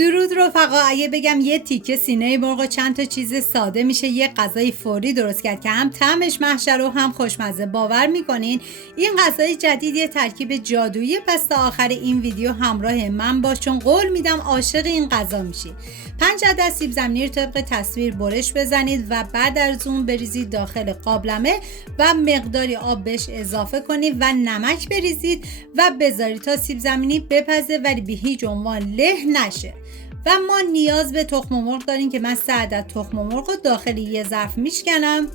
درود رفقا. اگه بگم یه تیکه سینه مرغ و چند تا چیز ساده میشه یه غذای فوری درست کرد که هم طعمش محشر و هم خوشمزه، باور میکنین این غذای جدید یه ترکیب جادویی؟ پس تا آخر این ویدیو همراه من باش، چون قول میدم عاشق این غذا میشی. 5 عدد سیب زمینی رو طبق تصویر برش بزنید و بعد از اون بریزید داخل قابلمه و مقداری آب بهش اضافه کنید و نمک بریزید و بذارید تا سیب زمینی بپزه ولی به هیچ عنوان له نشه. و ما نیاز به تخم مرغ داریم که من 3 عدد تخم مرغ رو داخل یه ظرف میشکنم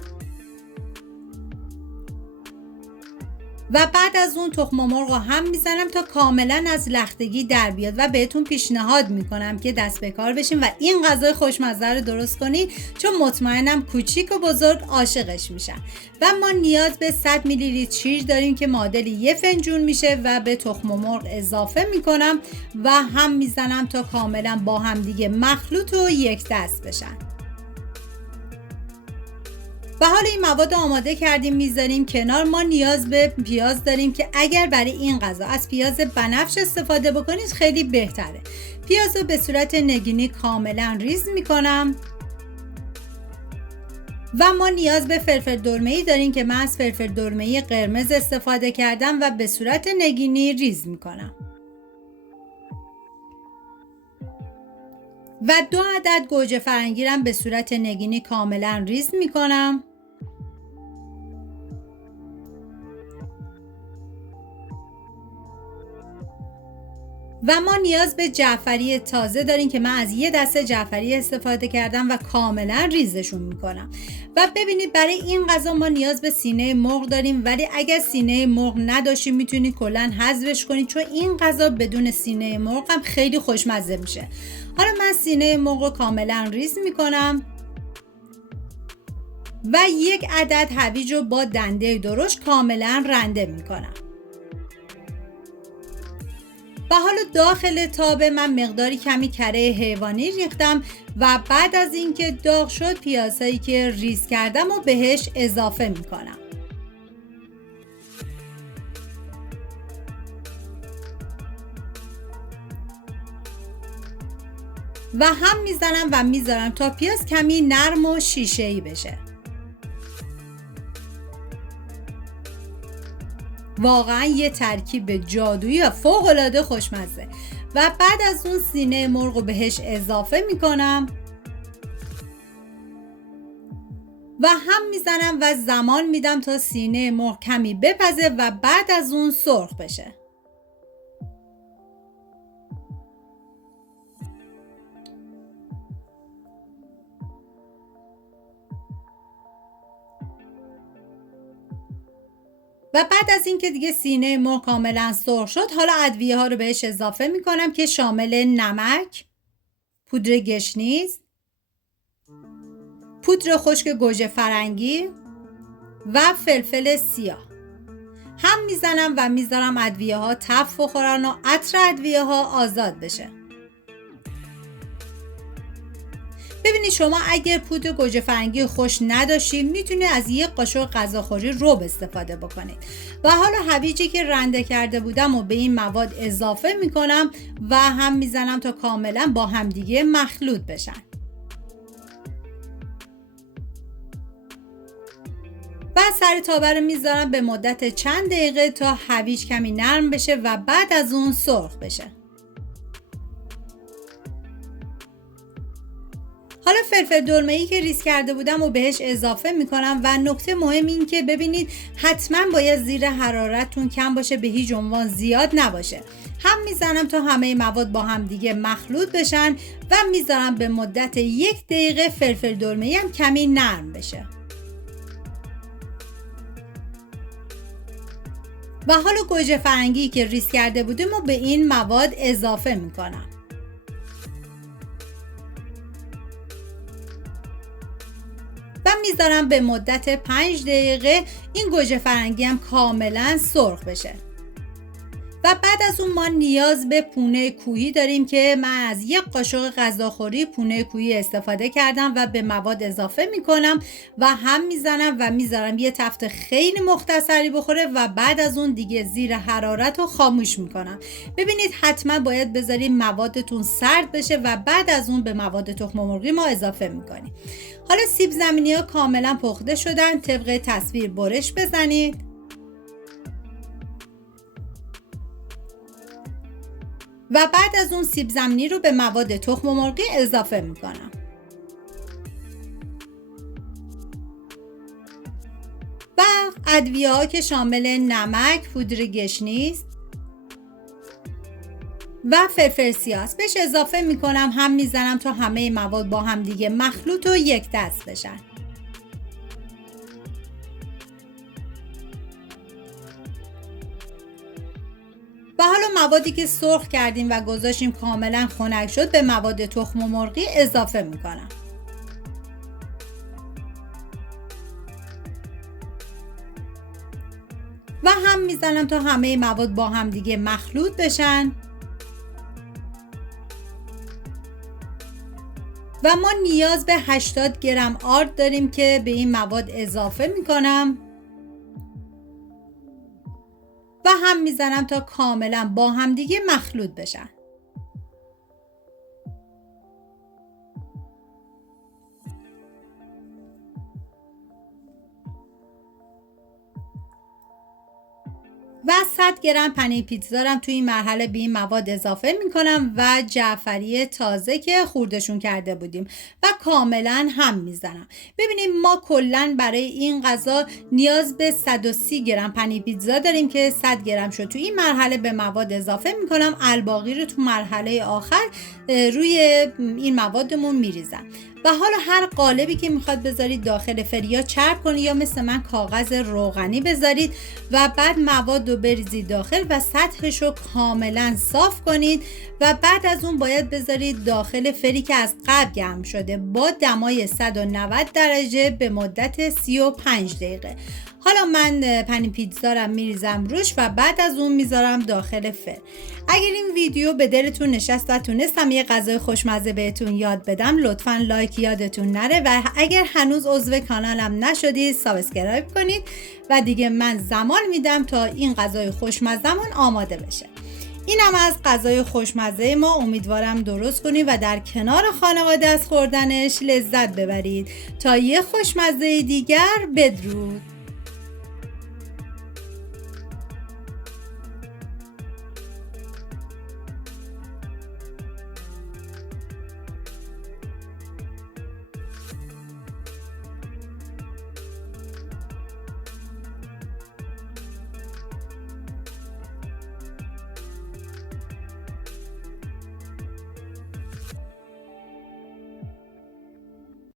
و بعد از اون تخم مرغ رو هم میزنم تا کاملا از لختگی در بیاد و بهتون پیشنهاد میکنم که دست به کار بشین و این غذای خوشمزه رو درست کنید، چون مطمئنم کوچیک و بزرگ عاشقش میشن. و ما نیاز به 100 میلی لیتر شیر داریم که معادل 1 فنجون میشه و به تخم مرغ اضافه میکنم و هم میزنم تا کاملا با هم دیگه مخلوط و یک دست بشن. و حالا این مواد آماده کردیم میذاریم کنار. ما نیاز به پیاز داریم که اگر برای این غذا از پیاز بنفش استفاده بکنید خیلی بهتره. پیاز رو به صورت نگینی کاملا ریز میکنم و ما نیاز به فلفل دلمه‌ای داریم که من از فلفل دلمه‌ای قرمز استفاده کردم و به صورت نگینی ریز میکنم. و 2 عدد گوجه فرنگی رو به صورت نگینی کاملا ریز میکنم. و ما نیاز به جعفری تازه داریم که من از یه دسته جعفری استفاده کردم و کاملا ریزشون میکنم. و ببینید برای این غذا ما نیاز به سینه مرغ داریم، ولی اگر سینه مرغ نداشتید میتونید کلا حذفش کنید، چون این غذا بدون سینه مرغ هم خیلی خوشمزه میشه. حالا من سینه مرغ رو کاملا ریز میکنم و 1 عدد هویج رو با دنده درشت کاملا رنده میکنم. و حالا داخل تابه من مقداری کمی کره حیوانی ریختم و بعد از اینکه داغ شد پیازهایی که ریز کردم و بهش اضافه میکنم. و هم میزنم و میذارم تا پیاز کمی نرم و شیشه‌ای بشه. واقعا یه ترکیب جادویی و فوق‌العاده خوشمزه. و بعد از اون سینه مرغ رو بهش اضافه میکنم و هم میزنم و زمان میدم تا سینه مرغ کمی بپزه و بعد از اون سرخ بشه. و بعد از اینکه دیگه سینه مرغ کاملا سرخ شد، حالا ادویه ها رو بهش اضافه میکنم که شامل نمک، پودر گشنیز، پودر خشک گوجه فرنگی و فلفل سیاه. هم میزنم و میذارم ادویه ها تف بخورن و عطر ادویه ها آزاد بشه. ببینید شما اگر پودر گوجه فرنگی خوش نداشتید میتونید از 1 قاشق غذاخوری رب استفاده بکنید. و حالا هویجی که رنده کرده بودم و به این مواد اضافه میکنم و هم میزنم تا کاملا با همدیگه مخلوط بشن. بعد سر تابه رو میذارم به مدت چند دقیقه تا هویج کمی نرم بشه و بعد از اون سرخ بشه. حالا فلفل دلمه‌ای که ریز کرده بودم و بهش اضافه میکنم و نکته مهم این که ببینید حتما باید زیر حرارتتون کم باشه، به هیچ عنوان زیاد نباشه. هم میزنم تا همه مواد با هم دیگه مخلوط بشن و میذارم به مدت 1 دقیقه فلفل دلمه‌ای هم کمی نرم بشه. و حالا گوجه فرنگی که ریز کرده بودیم و به این مواد اضافه میکنم. و میذارم به مدت 5 دقیقه این گوجه فرنگی هم کاملا سرخ بشه. و بعد از اون ما نیاز به پونه کوهی داریم که من از یک قاشق غذاخوری پونه کوهی استفاده کردم و به مواد اضافه میکنم و هم میزنم و میذارم یه تفت خیلی مختصری بخوره و بعد از اون دیگه زیر حرارت رو خاموش میکنم. ببینید حتما باید بذاریم موادتون سرد بشه و بعد از اون به مواد تخم مرغی ما اضافه میکنیم. حالا سیب زمینی ها کاملا پخته شدن، طبق تصویر برش بزنید و بعد از اون سیب زمینی رو به مواد تخم مرغی اضافه میکنم. و ادویه ها که شامل نمک، پودر گشنیز و فلفل سیاه است بهش اضافه میکنم، هم میزنم تا همه مواد با هم دیگه مخلوط و یک دست بشن. و حالا موادی که سرخ کردیم و گذاشتیم کاملا خنک شد به مواد تخم مرغی اضافه میکنم. و هم میزنم تا همه مواد با هم دیگه مخلوط بشن. و ما نیاز به 80 گرم آرد داریم که به این مواد اضافه میکنم و هم میزنم تا کاملا با هم دیگه مخلوط بشن. و 100 گرم پنیر پیتزا رو توی این مرحله به این مواد اضافه میکنم و جعفری تازه که خوردشون کرده بودیم و کاملا هم میزنم. ببینیم ما کلا برای این غذا نیاز به 130 گرم پنیر پیتزا داریم که 100 گرم شد توی این مرحله به مواد اضافه میکنم، الباقی رو تو مرحله آخر روی این موادمون میریزم. و حالا هر قالبی که میخواد بذارید داخل فر یا چرب کنید یا مثل من کاغذ روغنی بذارید و بعد مواد رو بریزید داخل و سطحش رو کاملا صاف کنید و بعد از اون باید بذارید داخل فری که از قبل گرم شده با دمای 190 درجه به مدت 35 دقیقه. حالا من پنیر پیتزا رو میریزم روش و بعد از اون میذارم داخل فر. اگر این ویدیو به دلتون نشست و تونستم یه غذای خوشمزه بهتون یاد بدم لطفاً لایک یادتون نره و اگر هنوز عضو کانالم نشدید سابسکرایب کنید و دیگه من زمان میدم تا این غذای خوشمزه‌مون آماده بشه. اینم از غذای خوشمزه ما، امیدوارم درست کنید و در کنار خانواده از خوردنش لذت ببرید. تا یه خوشمزه دیگر، بدرود.